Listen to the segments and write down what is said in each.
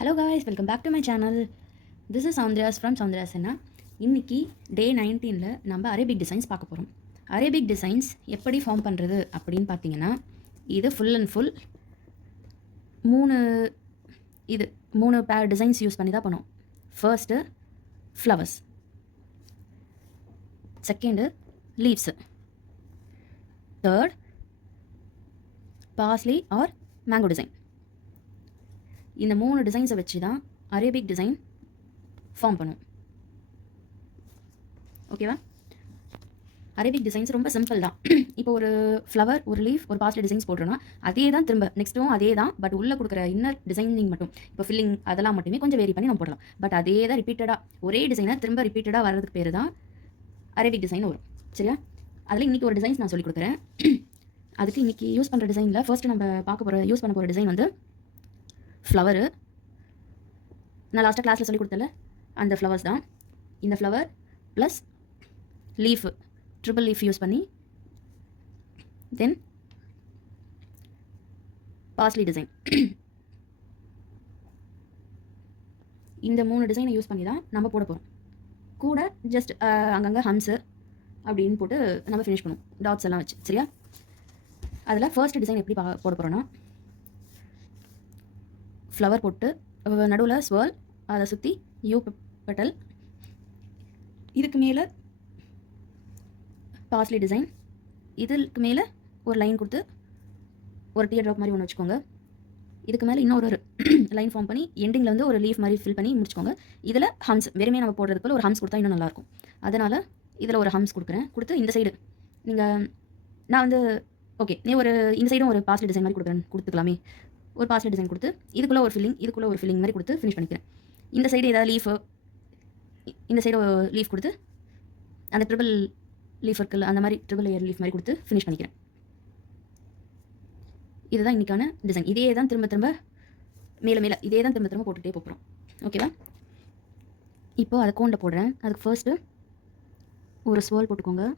Hello guys, welcome back to my channel. This is Soundarya's from Soundarya's என்ன. இன்றைக்கி டே 19ல் நம்ம Arabic designs பார்க்க போகிறோம். அரேபிக் டிசைன்ஸ் எப்படி ஃபார்ம் பண்ணுறது அப்படின்னு பார்த்தீங்கன்னா, இது ஃபுல் அண்ட் ஃபுல் மூணு பேர் டிசைன்ஸ் யூஸ் பண்ணி தான் பண்ணுவோம். First flowers, second leaves, third parsley or mango design. இந்த 3 டிசைன்ஸை வச்சு தான் அரேபிக் டிசைன் ஃபார்ம் பண்ணுவோம். ஓகேவா? அரேபிக் டிசைன்ஸ் ரொம்ப சிம்பிள் தான். இப்போ ஒரு ஃப்ளவர், ஒரு லீஃப், ஒரு பார்ஸ்லி டிசைன்ஸ் போடுறோன்னா அதே தான் திரும்ப நெக்ஸ்ட்டும் அதே தான். பட் உள்ளே கொடுக்குற இன்னர் டிசைனிங் மட்டும், இப்போ ஃபில்லிங் அதெல்லாம் மட்டுமே கொஞ்சம் வேரி பண்ணி நம்ம போடலாம். பட் அதே தான் ரிப்பீட்டடாக ஒரே டிசைனை திரும்ப ரிப்பீட்டடாக வர்றதுக்கு பேர் தான் அரேபிக் டிசைன் வரும். சரியா? அதில் இன்றைக்கி ஒரு டிசைன்ஸ் நான் சொல்லிக் கொடுக்குறேன். அதுக்கு இன்றைக்கி யூஸ் பண்ணுற டிசைனில் ஃபர்ஸ்ட்டு நம்ம யூஸ் பண்ண போகிற டிசைன் வந்து ஃப்ளவரு. நான் லாஸ்ட்டாக கிளாஸில் சொல்லி கொடுத்தல அந்த ஃப்ளவர்ஸ் தான். இந்த flower plus leaf, triple leaf use பண்ணி தென் பார்ஸ்லி டிசைன். இந்த 3 டிசைனை யூஸ் பண்ணி தான் நம்ம போட போகிறோம். கூட ஜஸ்ட் அங்கங்கே ஹம்ஸு அப்படின்னு போட்டு நம்ம ஃபினிஷ் பண்ணுவோம், டாட்ஸ் எல்லாம் வச்சு. சரியா? அதில் ஃபர்ஸ்ட் டிசைன் எப்படி போட போகிறோன்னா, ஃப்ளவர் போட்டு நடுவில் ஸ்வர்ல், அதை சுற்றி யூ பெட்டல், இதுக்கு மேலே பார்ஸ்லி டிசைன், இதுக்கு மேலே ஒரு லைன் கொடுத்து ஒரு டியர் ட்ராப் மாதிரி ஒன்று வச்சுக்கோங்க. இதுக்கு மேலே இன்னொரு லைன் ஃபார்ம் பண்ணி எண்டிங்கில் வந்து ஒரு லீஃப் மாதிரி ஃபில் பண்ணி முடிச்சுக்கோங்க. இதில் ஹம்ஸ் வெறுமே நம்ம போடுறதுக்கு போல் ஒரு ஹம்ஸ் கொடுத்தா இன்னும் நல்லாயிருக்கும். அதனால் இதில் ஒரு ஹம்ஸ் கொடுத்து இந்த சைடு நான் வந்து ஓகே இந்த சைடும் ஒரு பார்ஸ்லி டிசைன் மாதிரி கொடுத்துக்கலாமே. ஒரு பார்ஸ்லி டிசைன் கொடுத்து இதுக்குள்ளே ஒரு ஃபில்லிங் மாதிரி கொடுத்து ஃபினிஷ் பண்ணிக்கிறேன். இந்த சைடு ஏதாவது லீஃபு, இந்த சைடு லீஃப் கொடுத்து அந்த ட்ரிபிள் லீஃப் இருக்குல்ல, அந்த மாதிரி ட்ரிபிள் லேயர் லீஃப் மாதிரி கொடுத்து ஃபினிஷ் பண்ணிக்கிறேன். இதுதான் இன்றைக்கான டிசைன். இதே தான் திரும்ப மேலே இதே தான் திரும்ப போட்டுகிட்டே போகிறோம். ஓகேவா? இப்போது அதை கோண்டை போடுறேன். அதுக்கு ஃபர்ஸ்ட்டு ஒரு ஸ்வால் போட்டுக்கோங்க.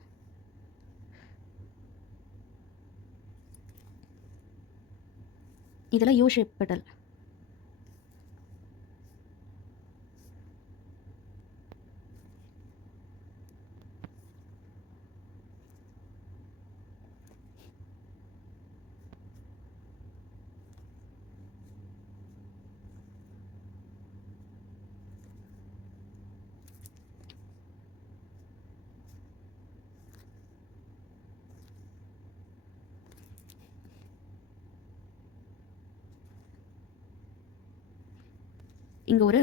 இதில் யூ ஷேப் பெட்டல், இங்கே ஒரு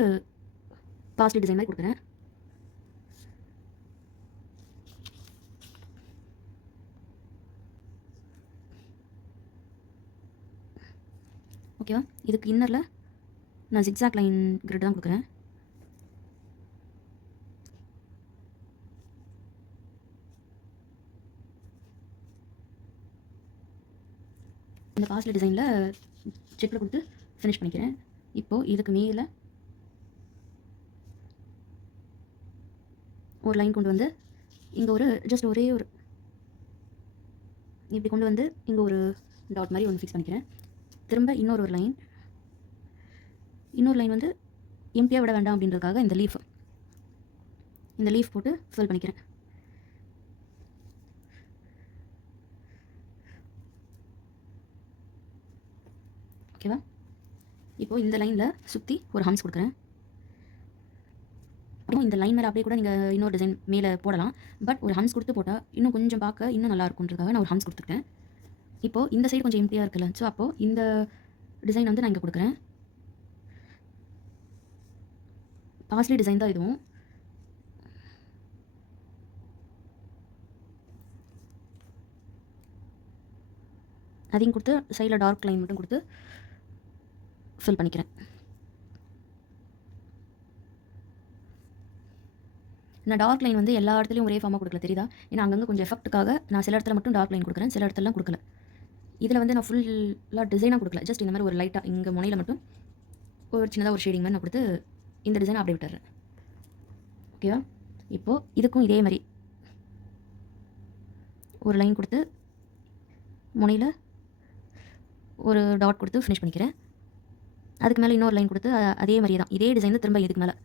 பார்ஸ்லி டிசைன் மாதிரி கொடுக்குறேன். ஓகேவா? இதுக்கு இன்னரில் நான் ஜிக்ஸாக் லைன் கிரிட் தான் கொடுக்குறேன். இந்த பார்ஸ்லி டிசைனில் செக்கில் கொடுத்து ஃபினிஷ் பண்ணிக்கிறேன். இப்போது இதுக்கு மேலே ஒரு லைன் கொண்டு வந்து இங்கே ஜஸ்ட் ஒரே ஒரு இப்படி கொண்டு வந்து இங்கே ஒரு டாட் மாதிரி ஒன்று ஃபிக்ஸ் பண்ணிக்கிறேன். திரும்ப இன்னொரு லைன் வந்து எம்டியாக விட வேண்டாம் அப்படின்றதுக்காக இந்த லீஃப் போட்டு ஃபில் பண்ணிக்கிறேன். ஓகேவா? இப்போது இந்த லைனில் சுற்றி ஒரு ஹம்ஸ் கொடுக்குறேன். இந்த லைன் மேலே அப்படியே கூட நீங்கள் இன்னொரு டிசைன் மேலே போடலாம். பட் ஒரு ஹம்ஸ் கொடுத்து போட்டால் இன்னும் கொஞ்சம் பார்க்க இன்னும் நல்லா இருக்குன்றதுக்காக நான் ஒரு ஹம்ஸ் கொடுத்துருக்கேன். இப்போது இந்த சைடு கொஞ்சம் எம்டியாக இருக்குல்ல, ஸோ அப்போது இந்த டிசைன் வந்து நான் இங்கே கொடுக்குறேன். பார்ஸ்லி டிசைன் தான் இதுவும். அதையும் கொடுத்து சைடில் டார்க் லைன் மட்டும் கொடுத்து ஃபில் பண்ணிக்கிறேன். நான் டார்க் லைன் வந்து எல்லா இடத்துலையும் ஒரே ஃபார்மாக கொடுக்கல, தெரியுதா? ஏன்னா அங்கங்கே கொஞ்சம் எஃபெக்ட்டுக்காக நான் சில இடத்துல மட்டும் டார்க் லைன் கொடுக்குறேன், சில இடத்துலலாம் கொடுக்கல. இதில் வந்து நான் ஃபுல்லாக டிசைனாக கொடுக்கல, ஜஸ்ட் இந்த மாதிரி ஒரு லைட்டாக இங்கே முனையில் மட்டும் ஒரு சின்னதாக ஒரு ஷேடிங் மாதிரி நான் கொடுத்து இந்த டிசைனை அப்படியே விட்டுறேன். ஓகேவா? இப்போது இதுக்கும் இதே மாதிரி ஒரு லைன் கொடுத்து முனையில் ஒரு டாட் கொடுத்து ஃபினிஷ் பண்ணிக்கிறேன். அதுக்கு மேலே இன்னொரு லைன் கொடுத்து அதே மாதிரியே தான் இதே டிசைன் திரும்ப இதுக்கு மேலே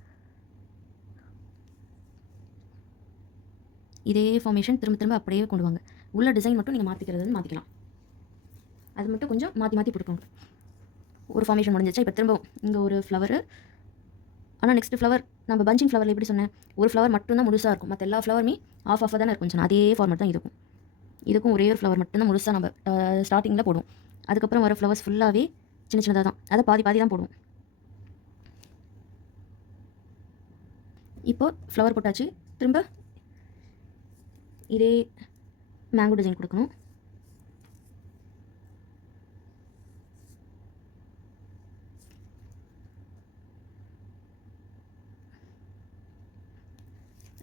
இதே ஃபார்மேஷன் திரும்ப திரும்ப அப்படியே கொண்டு வாங்க. உள்ள டிசைன் மட்டும் நீங்கள் மாற்றிக்கிறதுன்னு மாற்றிக்கலாம். அது மட்டும் கொஞ்சம் மாற்றி மாற்றி போட்டுக்கோங்க. ஒரு ஃபார்மேஷன் முடிஞ்சிச்சா, இப்போ திரும்ப இங்கே ஒரு ஃப்ளவரு. ஆனால் நெக்ஸ்ட் ஃப்ளவர் நம்ம பஞ்சிங் ஃப்ளவரில் எப்படி சொன்னேன், ஒரு ஃப்ளவர் மட்டும்தான் முழுசாக இருக்கும், மற்ற எல்லா ஃப்ளவருமே ஆஃப் தானே இருக்கும் சொன்னேன். அதே ஃபார்மேட் தான் இருக்கும். இதுக்கும் ஒரே ஒரு ஃப்ளவர் மட்டும்தான் முழுசாக நம்ம ஸ்டார்டிங்கில் போடுவோம். அதுக்கப்புறம் வர ஃப்ளவர்ஸ் ஃபுல்லாகவே சின்ன சின்னதாக தான், அதை பாதி பாதி தான் போடுவோம். இப்போ ஃப்ளவர் போட்டாச்சு. திரும்ப இதே மேங்கோ டிசைன் கொடுக்கணும்.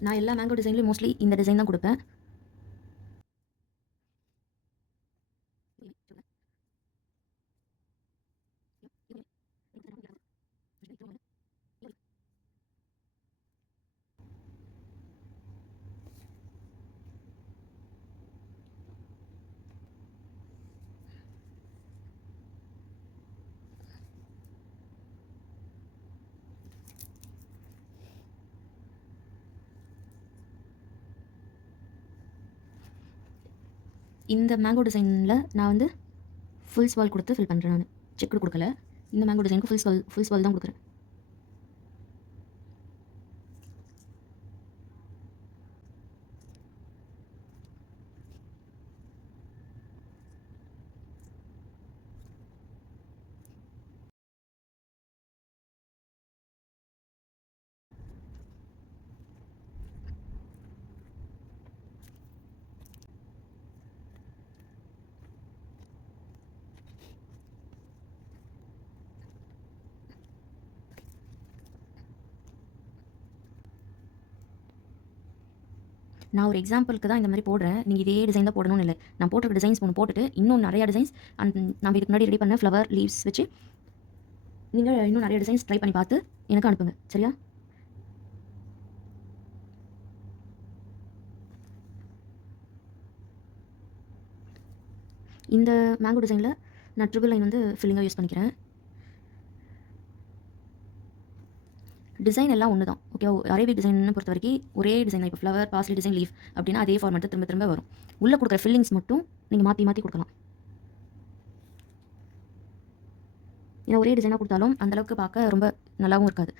நான் எல்லா மேங்கோ டிசைன்லேயும் மோஸ்ட்லி இந்த டிசைன் தான் கொடுப்பேன். இந்த மேங்கோ டிசைனில் நான் வந்து ஃபுல் ஸ்வால் கொடுத்து ஃபில் பண்ணுறேன். நான் செக்குடு கொடுக்கல. இந்த மேங்கோ டிசைனுக்கு ஃபுல் ஸ்வால் தான் கொடுக்குறேன். நான் ஒரு எக்ஸாம்பிளுக்கு தான் இந்த மாதிரி போடுறேன். நீங்கள் இதே டிசைன் தான் போடணும்னு இல்லை. நான் போட்டிருக்க டிசைன்ஸ் ஒன்று போட்டுட்டு இன்னும் நிறையா டிசைன்ஸ் நம்ம இதுக்கு முன்னாடி ரெடி பண்ண ஃப்ளவர் லீவ்ஸ் வச்சு நீங்கள் இன்னும் நிறைய டிசைன்ஸ் ட்ரை பண்ணி பார்த்து எனக்கு அனுப்புங்க, சரியா? இந்த மேங்கோ டிசைனில் நான் ட்ரிபிள் லைன் வந்து ஃபில்லிங்காக யூஸ் பண்ணிக்கிறேன். டிசைன் எல்லாம் ஒன்று தான், ஓகே. அரேபிக் டிசைன்னு பொறுத்த வரைக்கும் ஒரே டிசைன் தான். இப்போ ஃப்ளவர், பாஸ்லி டிசைன், லீஃப் அப்படின்னா அதே ஃபார்மேட்டு திரும்ப திரும்ப வரும். உள்ளே கொடுக்குற ஃபில்லிங்ஸ் மட்டும் நீங்கள் மாற்றி மாற்றி கொடுக்கலாம். ஏன்னா ஒரே டிசைனாக கொடுத்தாலும் அந்தளவுக்கு பார்க்க ரொம்ப நல்லாவும் இருக்காது,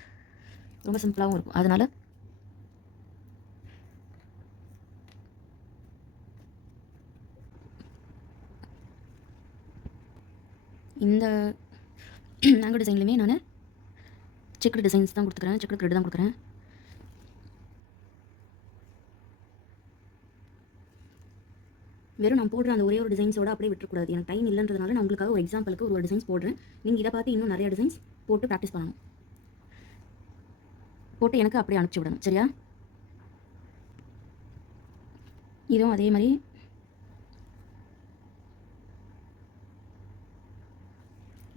ரொம்ப சிம்பிளாகவும் இருக்கும். அதனால் இந்த மேங்கோ டிசைன்லையுமே நான் செக்குடு டிசைன்ஸ் தான் கொடுத்துக்கிறேன், செக்குடு த்ரெட் தான் கொடுக்குறேன். வெறும் நான் போடுற அந்த ஒரே ஒரு டிசைன்ஸோட அப்படியே விட்டுறக்கூடாது. எனக்கு டைம் இல்லைன்றதுனால நான் உங்களுக்காக ஒரு எக்ஸாம்பிளுக்கு ஒரு டிசைன்ஸ் போடுறேன். நீங்கள் இதை பார்த்து இன்னும் நிறைய டிசைன்ஸ் போட்டு ப்ராக்டிஸ் பண்ணணும். போட்டு எனக்கு அப்படியே அனுப்பிச்சி விடணும், சரியா? இதுவும் அதே மாதிரி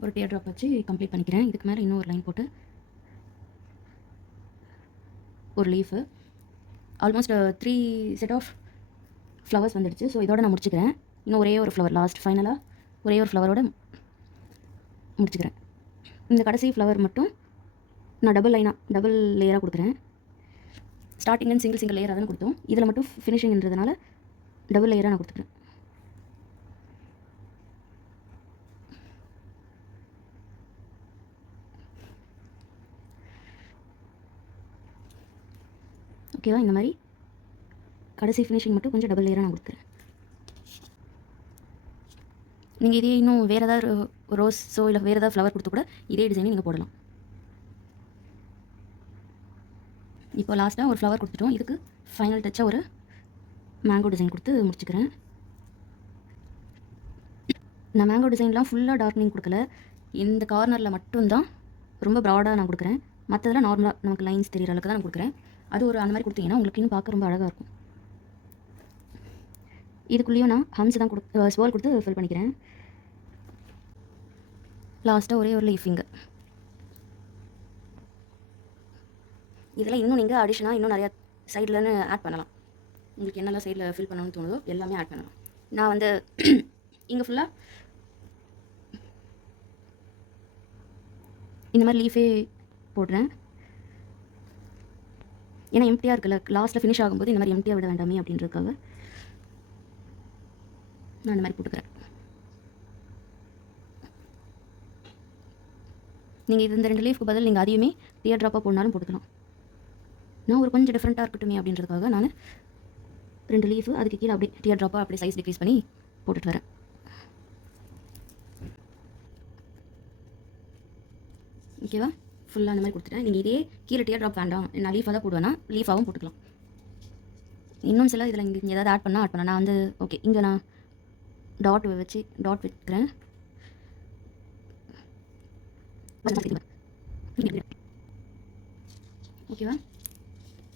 ஒரு டியர் ட்ராப் வச்சு கம்ப்ளீட் பண்ணிக்கிறேன். இதுக்கு மேலே இன்னும் ஒரு லைன் போட்டு ஒரு leaf. Almost 3 set of flowers வந்துடுச்சு. ஸோ இதோட நான் முடிச்சுக்கிறேன். இன்னும் ஒரே ஒரு ஃப்ளவர் லாஸ்ட் ஃபைனலாக ஒரே ஒரு ஃப்ளவரோட முடிச்சுக்கிறேன். இந்த கடைசி ஃப்ளவர் மட்டும் நான் டபுள் லேயராக கொடுக்குறேன். ஸ்டார்டிங் சிங்கிள் லேயராக தான் கொடுத்தோம். இதில் மட்டும் ஃபினிஷிங்ன்றதுனால டபுள் லேயராக நான் கொடுத்துக்கிறேன். ஓகேவா? இந்த மாதிரி கடைசி ஃபினிஷிங் மட்டும் கொஞ்சம் டபுள் லேயராக நான் கொடுக்குறேன். நீங்கள் இதே இன்னும் வேறு ஏதாவது ரோஸோ இல்லை வேறு ஏதாவது ஃப்ளவர் கொடுத்து கூட இதே டிசைனை நீங்கள் போடலாம். இப்போ லாஸ்ட்டாக ஒரு ஃப்ளவர் கொடுத்துட்டோம். இதுக்கு ஃபைனல் டச்சாக ஒரு மேங்கோ டிசைன் கொடுத்து முடிச்சுக்கிறேன். நான் மேங்கோ டிசைன்லாம் ஃபுல்லாக டார்க்னிங் கொடுக்கல. இந்த கார்னரில் மட்டும்தான் ரொம்ப ப்ராடாக நான் கொடுக்குறேன். மற்றதெல்லாம் நார்மலாக நமக்கு லைன்ஸ் தெரிகிற அளவுக்கு தான் நான் கொடுக்குறேன். அது ஒரு அந்த மாதிரி கொடுத்தீங்கன்னா உங்களுக்கு இன்னும் பார்க்க ரொம்ப அழகாக இருக்கும். இதுக்குள்ளேயும் நான் ஹம்ஸ் தான் ஸ்வால் கொடுத்து ஃபில் பண்ணிக்கிறேன். லாஸ்ட்டாக ஒரே ஒரு லீஃப் ஃபிங்கர். இதெல்லாம் இன்னும் நீங்கள் அடிஷனாக இன்னும் நிறையா சைட்லன்னு ஆட் பண்ணலாம். உங்களுக்கு என்னெல்லாம் சைடில் ஃபில் பண்ணணும்னு தோணுதோ எல்லாமே ஆட் பண்ணலாம். நான் வந்து இங்கே ஃபுல்லாக இந்த மாதிரி லீஃபே போடுறேன். ஏன்னா எம்டியாக இருக்குல்ல, லாஸ்ட்டில் ஃபினிஷ் ஆகும்போது இந்த மாதிரி எம்டியாக விட வேண்டாமே அப்படின்றதுக்காக நான் இந்த மாதிரி போட்டுக்கிறேன். நீங்கள் இது இந்த 2 லீஃப்க்கு பதில் நீங்கள் அதையுமே டியர் ட்ராப்பாக போடனாலும் போட்டுக்கலாம். நான் ஒரு கொஞ்சம் டிஃப்ரெண்ட்டாக இருக்கட்டுமே அப்படின்றதுக்காக நான் 2 லீஃபு அதுக்கு கீழே அப்படியே டியர் ட்ராப்பாக அப்படியே சைஸ் டிக்ரீஸ் பண்ணி போட்டுட்டு வரேன். ஓகேவா? ஃபுல்லாக அந்த மாதிரி கொடுத்துட்டேன். நீங்கள் இதே கீழே டியர் ட்ராப் வேண்டாம், நான் லீஃபாக தான் போடுவேன்னா லீஃபாகவும் போட்டுக்கலாம். இன்னும் சில இதில் இங்கே ஏதாவது ஆட் பண்ணால் நான் வந்து ஓகே இங்கே நான் டாட் வைக்கிறேன். ஓகேவா?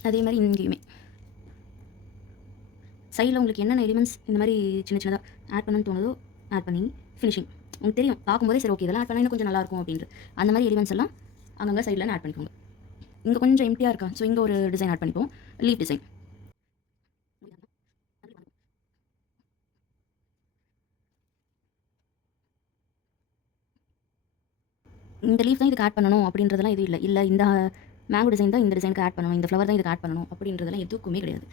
அதே மாதிரி இங்கேயுமே சைடில் உங்களுக்கு என்னென்ன எலிமெண்ட்ஸ் இந்த மாதிரி சின்ன சின்னதாக ஆட் பண்ணணும்னு தோணுதோ ஆட் பண்ணி ஃபினிஷிங் உங்களுக்கு தெரியும் பார்க்கும்போதே சரி ஓகே இதெல்லாம் ஆட் பண்ணால் இன்னும் கொஞ்சம் நல்லாயிருக்கும் அப்படின்ட்டு அந்த மாதிரி எலிமெண்ட்ஸ் எல்லாம் அங்கங்கே சைடில் ஆட் பண்ணிக்கோங்க. இங்கே கொஞ்சம் எம்டியாக இருக்கா, ஸோ இங்கே ஒரு டிசைன் ஆட் பண்ணிப்போம், லீஃப் டிசைன். இந்த லீஃப் தான் இதுக்கு ஆட் பண்ணணும் அப்படின்றதெல்லாம் எதுவும் இல்லை இந்த மேங்கோ டிசைன் தான் இந்த டிசைனுக்கு ஆட் பண்ணணும், இந்த ஃப்ளவர் தான் இதுக்கு ஆட் பண்ணணும் அப்படின்றதெல்லாம் எதுக்குமே கிடையாது.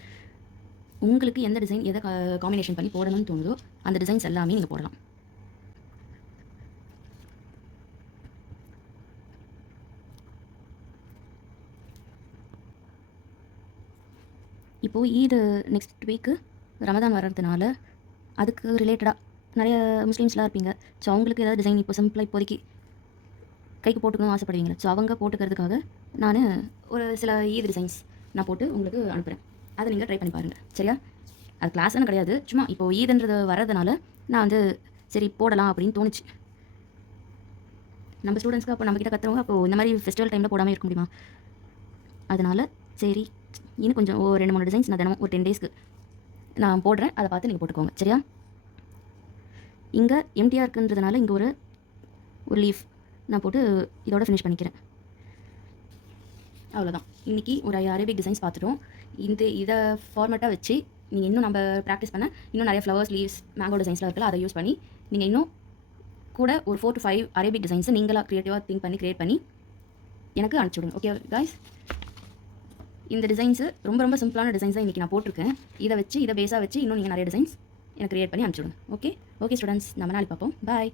உங்களுக்கு எந்த டிசைன் எதை காம்பினேஷன் பண்ணி போடணும்னு தோணுதோ அந்த டிசைன்ஸ் எல்லாமே நீங்கள் போடலாம். இப்போது ஈது நெக்ஸ்ட் வீக்கு ரமதான் வர்றதுனால அதுக்கு ரிலேட்டடாக நிறைய முஸ்லீம்ஸ்லாம் இருப்பீங்க. ஸோ அவங்களுக்கு ஏதாவது டிசைன் இப்போ சிம்பிளாக இப்போதைக்கு கைக்கு போட்டுக்கணும் ஆசைப்படுவீங்களா? ஸோ அவங்க போட்டுக்கிறதுக்காக நான் ஒரு சில ஈது டிசைன்ஸ் நான் போட்டு உங்களுக்கு அனுப்புகிறேன். அதை நீங்கள் ட்ரை பண்ணி பாருங்கள், சரியா? அது கிளாஸ்ன்னு கிடையாது, சும்மா இப்போது ஈதுன்றது வர்றதுனால நான் வந்து சரி போடலாம் அப்படின்னு தோணுச்சு. நம்ம ஸ்டூடெண்ட்ஸ்க்கு அப்போ நம்மக்கிட்ட கற்றுறவங்க அப்போது இந்த மாதிரி ஃபெஸ்டிவல் டைமில் போடாமல் இருக்க முடியுமா? அதனால் சரி இன்னும் கொஞ்சம் ஒரு 2-3 டிசைன்ஸ் நான் தினமும் ஒரு 10 டேஸ்க்கு நான் போடுறேன், அதை பார்த்து நீங்கள் போட்டுக்கோங்க, சரியா? இங்கே எம்டிஆர் இருக்குன்றதுனால இங்கே ஒரு லீஃப் நான் போட்டு இதோட ஃபினிஷ் பண்ணிக்கிறேன். அவ்வளோதான். இன்றைக்கி ஒரு அரேபிக் டிசைன்ஸ் பார்த்துட்டோம். இதை ஃபார்மேட்டாக வச்சு நீங்கள் இன்னும் நம்ம ப்ராக்டிஸ் பண்ண இன்னும் நிறைய ஃப்ளவர்ஸ், லீவ்ஸ், மேங்கோ டிசைன்ஸ்லாம் இருக்குல்ல, அதை யூஸ் பண்ணி நீங்கள் இன்னும் கூட ஒரு 4 to 5 அரேபிக் டிசைன்ஸை நீங்களாக க்ரியேட்டிவாக திங்க் பண்ணி க்ரியேட் பண்ணி எனக்கு அனுப்பிச்சுடுங்க. ஓகே காய்ஸ், இந்த டிசைன்ஸு ரொம்ப ரொம்ப சிம்பிளான டிசைன்ஸ் தான் இன்றைக்கி நான் போட்டிருக்கேன். இதை பேஸாக வச்சு இன்னும் நீங்கள் நிறைய டிசைன்ஸ் எனக்கு க்ரியேட் பண்ணி அனுப்பிச்சுடுங்க. ஓகே ஸ்டூடெண்ட்ஸ், நம்ம நாளைக்கு பார்ப்போம். பாய்.